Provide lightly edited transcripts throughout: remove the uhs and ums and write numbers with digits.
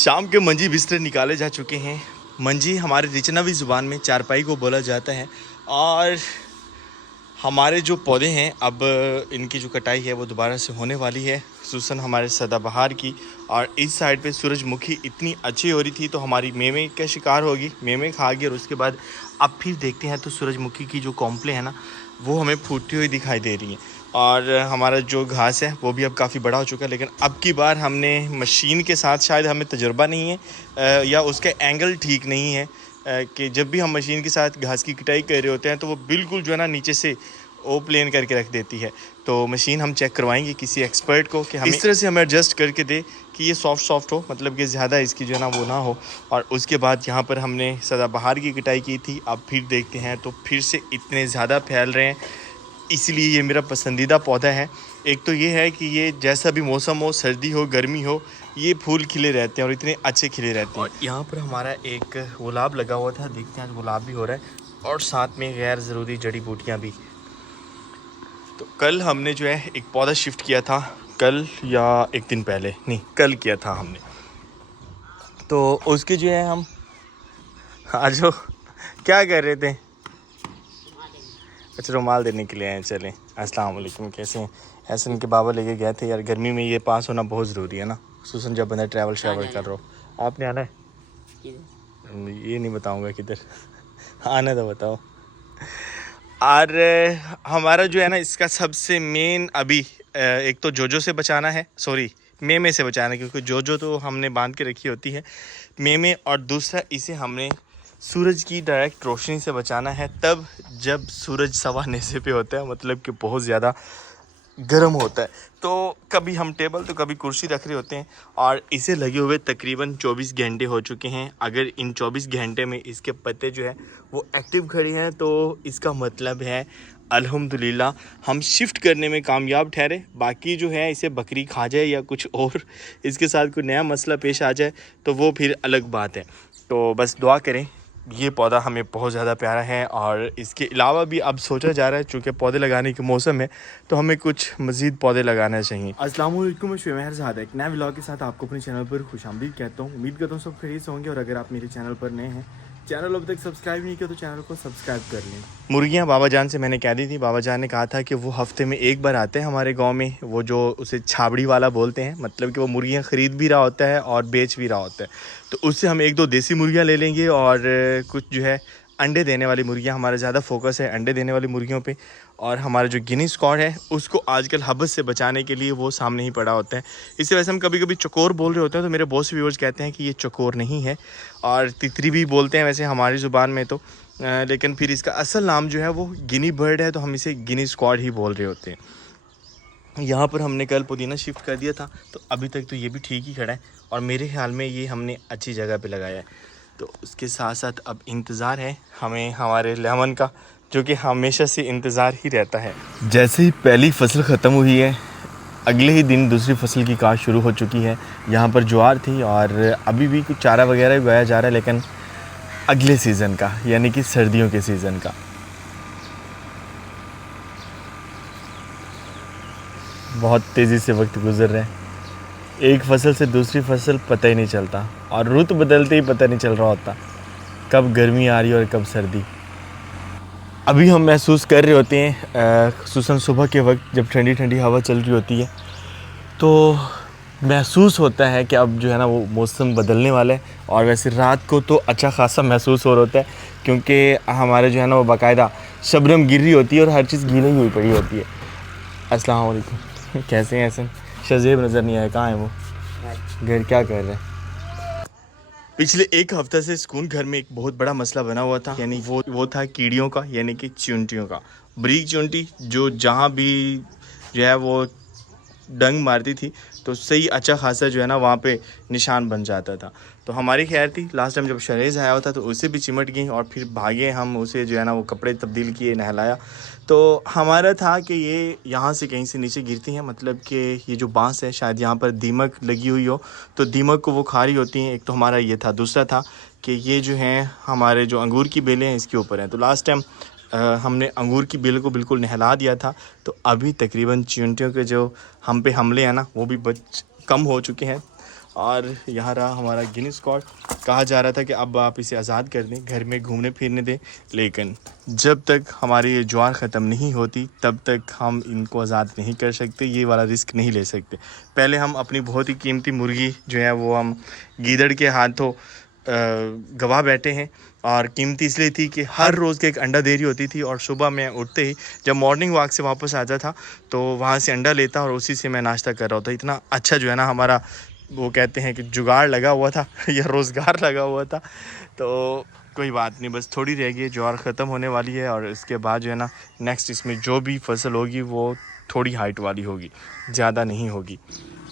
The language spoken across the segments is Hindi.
शाम के मंजी बिस्तर निकाले जा चुके हैं। मंजी हमारे रिचनावी ज़ुबान में चारपाई को बोला जाता है। और हमारे जो पौधे हैं अब इनकी जो कटाई है वो दोबारा से होने वाली है, खुसूसन हमारे सदाबहार की। और इस साइड पे सूरजमुखी इतनी अच्छी हो रही थी तो हमारी मेमे का शिकार होगी, मेमे खा गई। और उसके बाद अब फिर देखते हैं तो सूरजमुखी की जो कॉम्प्ले है ना वो हमें फूटती हुई दिखाई दे रही हैं। और हमारा जो घास है वो भी अब काफ़ी बड़ा हो चुका है। लेकिन अब की बार हमने मशीन के साथ, शायद हमें तजुर्बा नहीं है या उसका एंगल ठीक नहीं है कि जब भी हम मशीन के साथ घास की कटाई कर रहे होते हैं तो वो बिल्कुल जो है ना नीचे से ओ प्लेन करके रख देती है। तो मशीन हम चेक करवाएंगे किसी एक्सपर्ट को कि हमें इस तरह से हमें एडजस्ट करके दे कि ये सॉफ्ट हो, मतलब कि ज़्यादा इसकी जो है ना वो ना हो। और उसके बाद यहाँ पर हमने सदाबहार की कटाई की थी, अब फिर देखते हैं तो फिर से इतने ज़्यादा फैल रहे हैं, इसलिए ये मेरा पसंदीदा पौधा है। एक तो ये है कि ये जैसा भी मौसम हो, सर्दी हो गर्मी हो, ये फूल खिले रहते हैं और इतने अच्छे खिले रहते हैं। और यहाँ पर हमारा एक गुलाब लगा हुआ था, देखते हैं गुलाब भी हो रहा है और साथ में गैर ज़रूरी जड़ी बूटियाँ भी। तो कल हमने जो है एक पौधा शिफ्ट किया था, कल या एक दिन पहले, नहीं कल किया था हमने। तो उसके जो है हम आज क्या कर रहे थे, अच्छा रुमाल देने के लिए आए। चलें, अस्सलाम वालेकुम, कैसे हैं? ऐसे उनके बाबा लेके गए थे यार, गर्मी में ये पास होना बहुत ज़रूरी है ना, खुसूसन जब बंदा ट्रैवल श्रैवल कर रहा हो। आपने आना है? ये नहीं बताऊंगा किधर आना तो बताओ। और हमारा जो है ना इसका सबसे मेन अभी एक तो जोजो से बचाना है, सॉरी मेमे से बचाना है, क्योंकि जोजो तो हमने बांध के रखी होती है, मेमे। और दूसरा इसे हमने सूरज की डायरेक्ट रोशनी से बचाना है, तब जब सूरज सवा नेज़े पे होता है, मतलब कि बहुत ज़्यादा गर्म होता है। तो कभी हम टेबल तो कभी कुर्सी रख रहे होते हैं। और इसे लगे हुए तकरीबन 24 घंटे हो चुके हैं। अगर इन 24 घंटे में इसके पत्ते जो है वो एक्टिव खड़े हैं तो इसका मतलब है अल्हम्दुलिल्लाह हम शिफ्ट करने में कामयाब ठहरे। बाकी जो है इसे बकरी खा जाए या कुछ और इसके साथ कोई नया मसला पेश आ जाए तो वो फिर अलग बात है। तो बस दुआ करें, ये पौधा हमें बहुत ज़्यादा प्यारा है। और इसके अलावा भी अब सोचा जा रहा है, चूँकि पौधे लगाने के मौसम है तो हमें कुछ मज़ीद पौधे लगाने चाहिए। अस्सलाम वालेकुम, मैं शुमेहर ज़ाद एक नए व्लॉग के साथ आपको अपने चैनल पर खुशामदीद कहता हूँ। उम्मीद करता हूँ सब खैरियत से होंगे। और अगर आप मेरे चैनल पर नए हैं, चैनल अभी तक सब्सक्राइब नहीं किया तो चैनल को सब्सक्राइब कर लें। मुर्गियाँ बाबा जान से मैंने कह दी थी, बाबा जान ने कहा था कि वो हफ्ते में एक बार आते हैं हमारे गांव में, वो जो उसे छाबड़ी वाला बोलते हैं, मतलब कि वो मुर्गियाँ ख़रीद भी रहा होता है और बेच भी रहा होता है। तो उससे हम एक दो देसी मुर्गियाँ ले लेंगे और कुछ जो है अंडे देने वाली मुर्गियाँ, हमारा ज़्यादा फोकस है अंडे देने वाली मुर्गियों पे। और हमारा जो गिनी स्क्वाड है उसको आजकल हबस से बचाने के लिए वो सामने ही पड़ा होता है। इसे वैसे हम कभी कभी चकोर बोल रहे होते हैं, तो मेरे बहुत से व्यूअर्स कहते हैं कि ये चकोर नहीं है, और तितरी भी बोलते हैं वैसे हमारी ज़ुबान में तो, लेकिन फिर इसका असल नाम जो है वो गिनी बर्ड है, तो हम इसे गिनी स्क्वाड ही बोल रहे होते हैं। यहाँ पर हमने कल पुदीना शिफ्ट कर दिया था, तो अभी तक तो ये भी ठीक ही खड़ा है और मेरे ख्याल में ये हमने अच्छी जगह पे लगाया है। तो उसके साथ साथ अब इंतज़ार है हमें हमारे लेमन का, जो कि हमेशा से इंतज़ार ही रहता है। जैसे ही पहली फसल ख़त्म हुई है, अगले ही दिन दूसरी फसल की काश्त शुरू हो चुकी है। यहाँ पर ज्वार थी और अभी भी कुछ चारा वगैरह उगाया जा रहा है, लेकिन अगले सीज़न का, यानी कि सर्दियों के सीज़न का। बहुत तेज़ी से वक्त गुजर रहा है, एक फसल से दूसरी फसल पता ही नहीं चलता, और रुत बदलते ही पता नहीं चल रहा होता कब गर्मी आ रही है और कब सर्दी। अभी हम महसूस कर रहे होते हैं, खुसूसन सुबह के वक्त जब ठंडी ठंडी हवा चल रही होती है तो महसूस होता है कि अब जो है ना वो मौसम बदलने वाला है। और वैसे रात को तो अच्छा खासा महसूस हो रहा होता है, क्योंकि हमारे जो है ना वो बाकायदा शबनम गिर रही होती है और हर चीज़ गीली हुई पड़ी होती है। अस्सलाम वालेकुम, कैसे हैं? ऐसे शज़ेब नज़र नहीं आया, कहाँ है वो? घर क्या कर रहे हैं? पिछले एक हफ्ते से सुकून घर में एक बहुत बड़ा मसला बना हुआ था, यानी वो था कीड़ियों का, यानी कि चींटियों का। बरीक चींटी जो जहाँ भी जो है वो डंग मारती थी तो सही अच्छा खासा जो है ना वहाँ पे निशान बन जाता था। तो हमारी खैर थी, लास्ट टाइम जब शरेज़ आया होता तो उसे भी चिमट गई और फिर भागे हम, उसे जो है ना वो कपड़े तब्दील किए, नहलाया। तो हमारा था कि ये यहाँ से कहीं से नीचे गिरती हैं, मतलब कि ये जो बांस है शायद यहाँ पर दीमक लगी हुई हो, तो दीमक को वो खा रही होती हैं। एक तो हमारा ये था, दूसरा था कि ये जो हैं हमारे जो अंगूर की बेलें हैं इसके ऊपर हैं। तो लास्ट टाइम हमने अंगूर की बेल को बिल्कुल नहला दिया था। तो अभी तकरीबन चींटियों के जो हम पे हमले हैं ना वो भी कम हो चुके हैं। और यहाँ रहा हमारा गिनी स्क्वाड। कहा जा रहा था कि अब आप इसे आज़ाद कर दें, घर में घूमने फिरने दें, लेकिन जब तक हमारी ये ज्वार ख़त्म नहीं होती तब तक हम इनको आज़ाद नहीं कर सकते, ये वाला रिस्क नहीं ले सकते। पहले हम अपनी बहुत ही कीमती मुर्गी जो है वो हम गीदड़ के हाथों गवा बैठे हैं। और कीमती इसलिए थी कि हर रोज़ के एक अंडा दे रही होती थी, और सुबह मैं उठते ही जब मॉर्निंग वॉक से वापस आता था तो वहाँ से अंडा लेता और उसी से मैं नाश्ता कर रहा होता। इतना अच्छा जो है ना हमारा, वो कहते हैं कि जुगाड़ लगा हुआ था या रोज़गार लगा हुआ था। तो कोई बात नहीं, बस थोड़ी रह गई, ज्वार ख़त्म होने वाली है, और इसके बाद जो है ना नेक्स्ट इसमें जो भी फसल होगी वो थोड़ी हाइट वाली होगी, ज़्यादा नहीं होगी।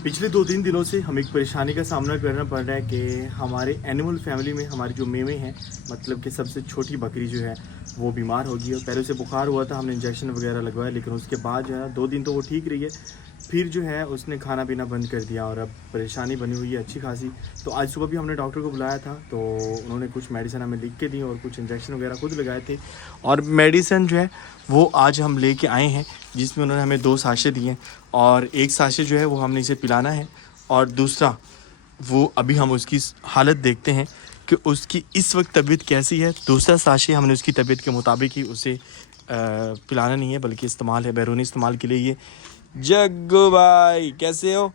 पिछले 2-3 दिनों से हम एक परेशानी का सामना करना पड़ रहा है कि हमारे एनिमल फैमिली में हमारी जो मेवे हैं, मतलब कि सबसे छोटी बकरी जो है वो बीमार हो गई। और पहले उसे बुखार हुआ था, हमने इंजेक्शन वगैरह लगवाया, लेकिन उसके बाद जो है 2 दिन तो वो ठीक रही है, फिर जो है उसने खाना पीना बंद कर दिया और अब परेशानी बनी हुई है अच्छी खासी। तो आज सुबह भी हमने डॉक्टर को बुलाया था, तो उन्होंने कुछ मेडिसिन हमें लिख के दी और कुछ इंजेक्शन वगैरह खुद लगाए थे। और मेडिसिन जो है वो आज हम लेके आए हैं, जिसमें उन्होंने हमें 2 साशे दिए, और एक साशे जो है वो हमने इसे पिलाना है, और दूसरा वो अभी हम उसकी हालत देखते हैं कि उसकी इस वक्त तबीयत कैसी है। दूसरा साशे हमने उसकी तबीयत के मुताबिक ही उसे पिलाना नहीं है, बल्कि इस्तेमाल है बैरूनी इस्तेमाल के लिए। ये जग्गू भाई कैसे हो?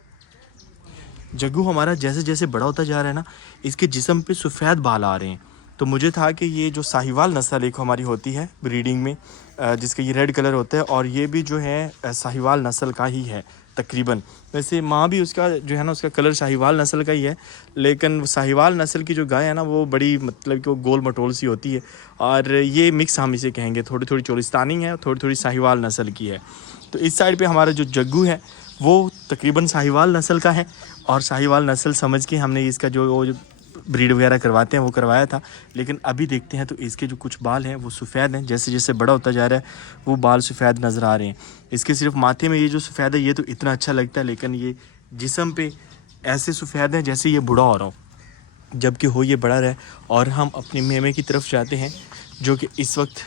जग्गू हमारा जैसे जैसे बड़ा होता जा रहा है ना, इसके जिस्म पे सफ़ेद बाल आ रहे हैं। तो मुझे था कि ये जो साहिवाल नस्ल एक हमारी होती है ब्रीडिंग में, जिसका ये रेड कलर होता है, और ये भी जो है साहिवाल नस्ल का ही है तकरीबन। वैसे माँ भी उसका जो है ना उसका कलर साहिवाल नस्ल का ही है, लेकिन साहिवाल नस्ल की जो गाय है ना वो बड़ी मतलब कि वो गोल मटोल सी होती है, और ये मिक्स हम इसे कहेंगे, थोड़ी थोड़ी चोलिस्तानी है, थोड़ी थोड़ी साहिवाल नस्ल की है। तो इस साइड पे हमारा जो जग्गू है वो तकरीबन साहिवाल नस्ल का है, और साहिवाल नस्ल समझ के हमने इसका जो ब्रीड वगैरह करवाते हैं वो करवाया था। लेकिन अभी देखते हैं तो इसके जो कुछ बाल हैं वो सफ़ेद हैं, जैसे जैसे बड़ा होता जा रहा है वो बाल सफ़ेद नज़र आ रहे हैं। इसके सिर्फ माथे में ये जो सफ़ेद है ये तो इतना अच्छा लगता है, लेकिन ये जिस्म पे ऐसे सफ़ेद है जैसे ये बूढ़ा हो रहा हो, जबकि हो ये बड़ा रहे। और हम अपनी मेमे की तरफ जाते हैं जो कि इस वक्त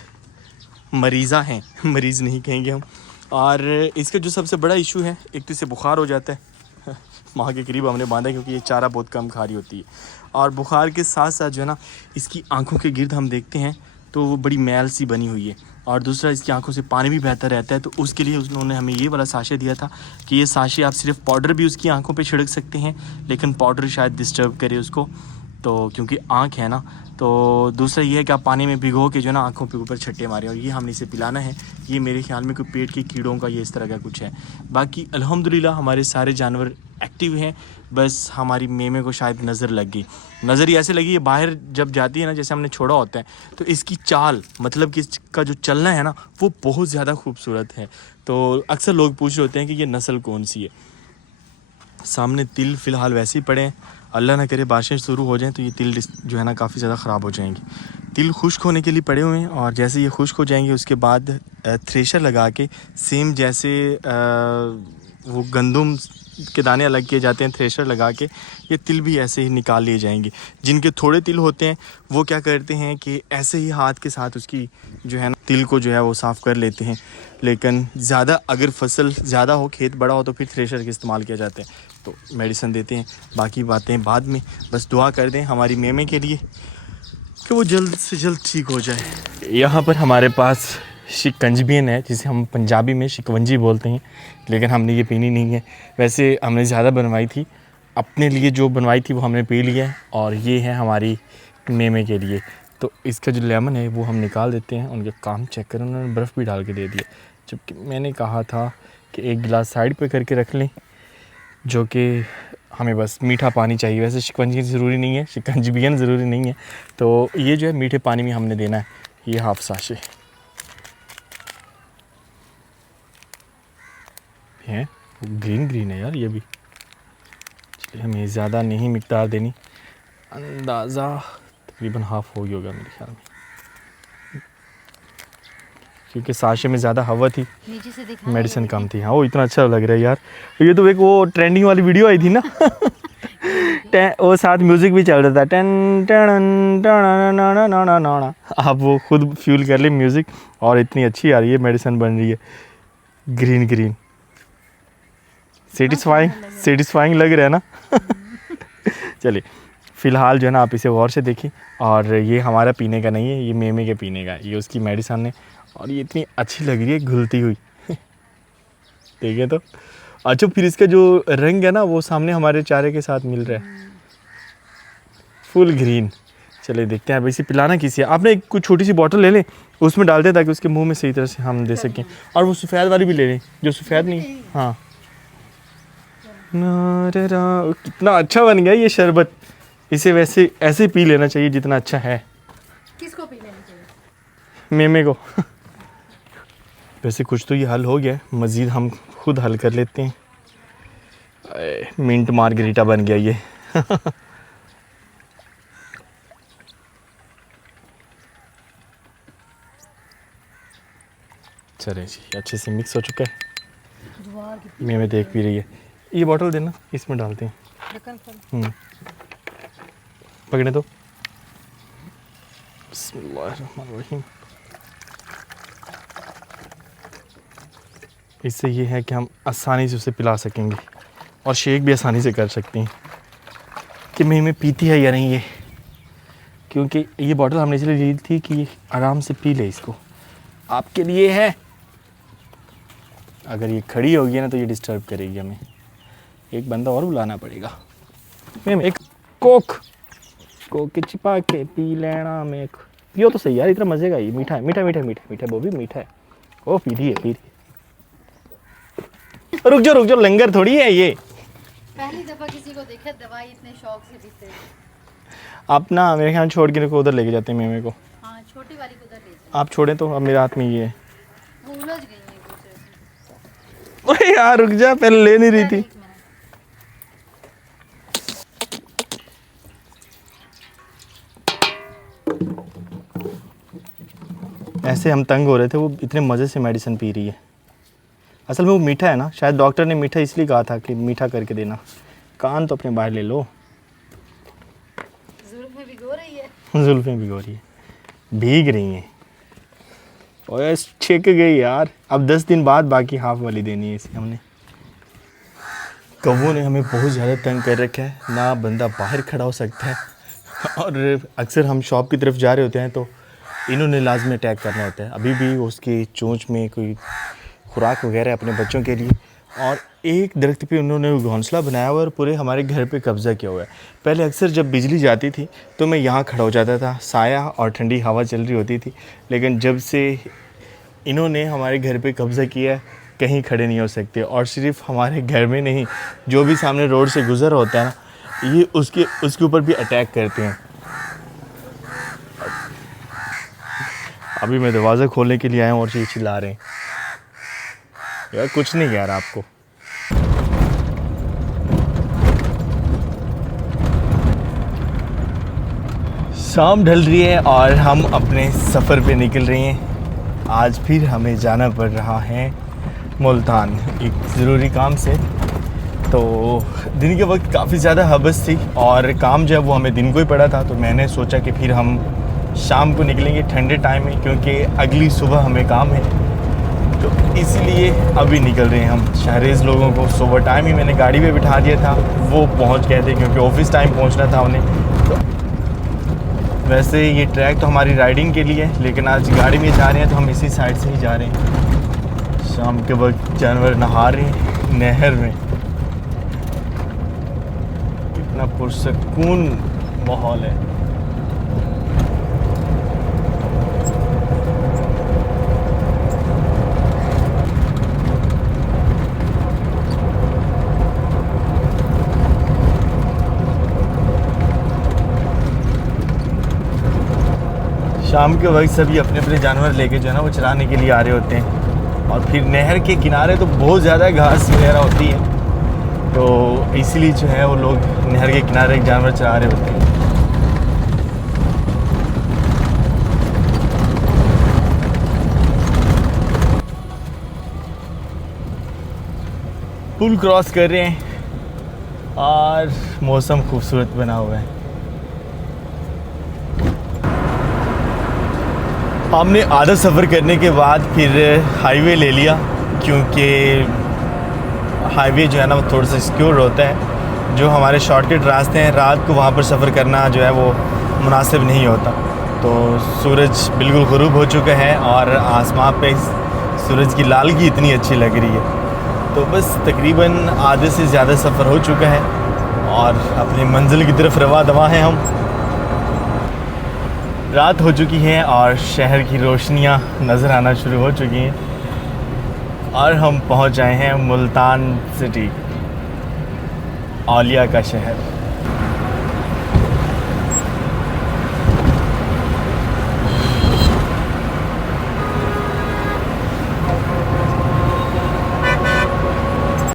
मरीज़ा हैं, मरीज़ नहीं कहेंगे हम। और इसका जो सबसे बड़ा इशू है, एक तो इसे बुखार हो जाता है माँ के करीब हमने बांधा क्योंकि ये चारा बहुत कम खा रही होती है, और बुखार के साथ साथ जो है ना इसकी आंखों के गिर्द हम देखते हैं तो वो बड़ी मैल सी बनी हुई है, और दूसरा इसकी आंखों से पानी भी बहता रहता है। तो उसके लिए उन्होंने हमें ये वाला साशे दिया था कि ये साशे आप सिर्फ पाउडर भी उसकी आंखों पे छिड़क सकते हैं, लेकिन पाउडर शायद डिस्टर्ब करे उसको, तो क्योंकि आँख है ना। तो दूसरा ये है कि आप पानी में भिगो के जो है ना आँखों के ऊपर छट्टे मारें, और ये हमने इसे पिलाना है। ये मेरे ख्याल में कोई पेट के कीड़ों का ये इस तरह का कुछ है। बाकी अल्हम्दुलिल्लाह हमारे सारे जानवर एक्टिव हैं, बस हमारी मेमे को शायद नज़र लग गई। नज़र ही ऐसे लगी है, बाहर जब जाती है ना, जैसे हमने छोड़ा होता है तो इसकी चाल मतलब कि इसका जो चलना है ना वो बहुत ज़्यादा खूबसूरत है। तो अक्सर लोग पूछ रहे होते हैं कि ये नस्ल कौन सी है। सामने तिल फ़िलहाल वैसे ही पड़े हैं, अल्लाह ना करे बारिशें शुरू हो जाएं तो ये तिल जो है ना काफ़ी ज़्यादा ख़राब हो जाएंगी। तिल खुश्क होने के लिए पड़े हुए हैं, और जैसे ये खुश्क हो जाएंगे उसके बाद थ्रेशर लगा के सेम जैसे वो गंदम के दाने अलग किए जाते हैं, थ्रेशर लगा के ये तिल भी ऐसे ही निकाल लिए जाएंगे। जिनके थोड़े तिल होते हैं वो क्या करते हैं कि ऐसे ही हाथ के साथ उसकी जो है ना तिल को जो है वो साफ़ कर लेते हैं। लेकिन ज़्यादा अगर फसल ज़्यादा हो, खेत बड़ा हो, तो फिर थ्रेशर का इस्तेमाल किया जाता है, तो मेडिसिन देते हैं। बाकी बातें बाद में, बस दुआ कर दें हमारी मेमे के लिए कि वो जल्द से जल्द ठीक हो जाए। यहाँ पर हमारे पास शिकंजबियन है, जिसे हम पंजाबी में शिकवंजी बोलते हैं, लेकिन हमने ये पीनी नहीं है। वैसे हमने ज़्यादा बनवाई थी, अपने लिए जो बनवाई थी वो हमने पी लिया है, और ये है हमारी मेमे के लिए। तो इसका जो लेमन है वो हम निकाल देते हैं। उनके काम चेक करें, उन्होंने बर्फ़ भी डाल के दे दिया, जबकि मैंने कहा था कि एक गिलास साइड पे करके रख लें, जो कि हमें बस मीठा पानी चाहिए। वैसे शिकंजी ज़रूरी नहीं है, शिकंजबियन ज़रूरी नहीं है, तो ये जो है मीठे पानी में हमने देना है। ये हाफ साशे हैं, ग्रीन ग्रीन है यार ये भी। चलिए हमें ज़्यादा नहीं मिकदार देनी, अंदाज़ा तकरीबन हाफ हो गया होगा मेरे ख्याल में, क्योंकि साशे में ज़्यादा हवा थी, मेडिसिन कम थी। हाँ वो इतना अच्छा लग रहा है यार। ये तो एक वो ट्रेंडिंग वाली वीडियो आई थी ना वो साथ म्यूज़िक भी चल रहा था, टन टन टन। आप वो खुद फ्यूल कर ले म्यूज़िक, और इतनी अच्छी आ रही है, मेडिसिन बन रही है ग्रीन ग्रीन। सेटिस्फाइंग लग रहा है ना चलिए फ़िलहाल जो है ना आप इसे गौर से देखिए। और ये हमारा पीने का नहीं है, ये मेमे के पीने का है, ये उसकी मेडिसन है। और ये इतनी अच्छी लग रही है घुलती हुई देखिए तो। अच्छा फिर इसका जो रंग है ना वो सामने हमारे चारे के साथ मिल रहा है, फुल ग्रीन। चलिए देखते हैं अब इसे पिलाना किसी है। आपने एक कुछ छोटी सी बॉटल ले लें, उसमें डाल दें ताकि उसके मुंह में सही तरह से हम दे सकें। और वो सफ़ेद वाली भी ले लें, जो सफ़ेद नहीं। हाँ कितना अच्छा बन गया ये शरबत। इसे वैसे ऐसे पी लेना चाहिए जितना अच्छा है। किसको पी लेना चाहिए? मेमे को वैसे कुछ तो ये हल हो गया, मज़ीद हम खुद हल कर लेते हैं। मिंट मार्गरीटा बन गया ये चले जी अच्छे से मिक्स हो चुका है। मेमे देख भी रही है। ये बॉटल देना, इसमें डालते हैं। पकड़े तो। बिस्मिल्लाहिर्रहमानिर्रहीम। इससे ये है कि हम आसानी से उसे पिला सकेंगे और शेक भी आसानी से कर सकते हैं कि मेमे पीती है या नहीं ये। क्योंकि ये बॉटल हमने इसलिए ली थी कि आराम से पी ले इसको। आपके लिए है। अगर ये खड़ी होगी ना तो ये डिस्टर्ब करेगी हमें। एक बंदा और बुलाना पड़ेगा। मैम एक कोक छिपा के पी लेना में। पियो तो सही यार, इतना मज़े का। ये मीठा है, मीठा मीठा मीठा मीठा, वो भी मीठा है। ओ पी रही है। रुक जाओ लंगर थोड़ी है ये। पहली दफा किसी को देखा दवाई इतने शौक से पीते। आप ना मेरे ख्याल छोड़ के उधर लेके जाते हैं मेमे को। हाँ छोटी वाली को उधर ले जाओ। आप छोड़ें तो अब मेरे हाथ में ये है। वो उलझ गई है एक दूसरे से। ओए यार रुक जा, पहले ले नहीं रही थी। ऐसे हम तंग हो रहे थे, वो इतने मज़े से मेडिसिन पी रही है। असल में वो मीठा है ना, शायद डॉक्टर ने मीठा इसलिए कहा था कि मीठा करके देना। कान तो अपने बाहर ले लो। जुल्फें भिगो रही है। जुल्फें भिगो रही है, भीग रही हैं। और छिक गई यार। अब 10 दिन बाद बाकी हाफ वाली देनी है इसे हमने। कौवों ने हमें बहुत ज़्यादा तंग कर रखा है, ना बंदा बाहर खड़ा हो सकता है। और अक्सर हम शॉप की तरफ जा रहे होते हैं तो इन्होंने लाजमी अटैक करना होता है। अभी भी उसकी चोंच में कोई खुराक वगैरह अपने बच्चों के लिए। और एक दरख्त पे उन्होंने घोंसला बनाया हुआ और पूरे हमारे घर पे कब्ज़ा किया हुआ है। पहले अक्सर जब बिजली जाती थी तो मैं यहाँ खड़ा हो जाता था, साया और ठंडी हवा चल रही होती थी। लेकिन जब से इन्होंने हमारे घर पे कब्ज़ा किया है, कहीं खड़े नहीं हो सकते। और सिर्फ हमारे घर में नहीं, जो भी सामने रोड से गुज़र होता है ना, ये उसके ऊपर भी अटैक करते हैं। अभी मैं दरवाज़ा खोलने के लिए आया हूँ और ये चिल्ला रहे हैं। यार कुछ नहीं कह रहा आपको। शाम ढल रही है और हम अपने सफ़र पे निकल रहे हैं। आज फिर हमें जाना पड़ रहा है मुल्तान एक ज़रूरी काम से। तो दिन के वक्त काफ़ी ज़्यादा हबस थी और काम जो है वो हमें दिन को ही पड़ा था। तो मैंने सोचा कि फिर हम शाम को निकलेंगे ठंडे टाइम में, क्योंकि अगली सुबह हमें काम है। तो इसलिए अभी निकल रहे हैं हम। शहरेज़ लोगों को सुबह टाइम ही मैंने गाड़ी पे बिठा दिया था, वो पहुंच गए थे क्योंकि ऑफिस टाइम पहुंचना था उन्हें। तो वैसे ये ट्रैक तो हमारी राइडिंग के लिए है, लेकिन आज गाड़ी में जा रहे हैं तो हम इसी साइड से ही जा रहे हैं। शाम के वक्त जानवर नहा रहे हैं नहर में। कितना पुरसकून माहौल है। शाम के वक्त सभी अपने अपने जानवर लेके जो है ना वो चराने के लिए आ रहे होते हैं। और फिर नहर के किनारे तो बहुत ज़्यादा घास वगैरह होती है, तो इसीलिए जो है वो लोग नहर के किनारे जानवर चरा रहे होते हैं। पुल क्रॉस कर रहे हैं और मौसम खूबसूरत बना हुआ है। हमने आधा सफ़र करने के बाद फिर हाईवे ले लिया, क्योंकि हाईवे जो है ना वो थोड़ा सा सिक्योर होता है। जो हमारे शॉर्टकट रास्ते हैं, रात को वहाँ पर सफ़र करना जो है वो मुनासिब नहीं होता। तो सूरज बिल्कुल ग़ुरूब हो चुका है और आसमान पे सूरज की लालगी इतनी अच्छी लग रही है। तो बस तकरीबन आधे से ज़्यादा सफ़र हो चुका है और अपनी मंजिल की तरफ रवा दवा हैं हम। रात हो चुकी है और शहर की रोशनियाँ नज़र आना शुरू हो चुकी हैं और हम पहुंच आए हैं मुल्तान सिटी, औलिया का शहर।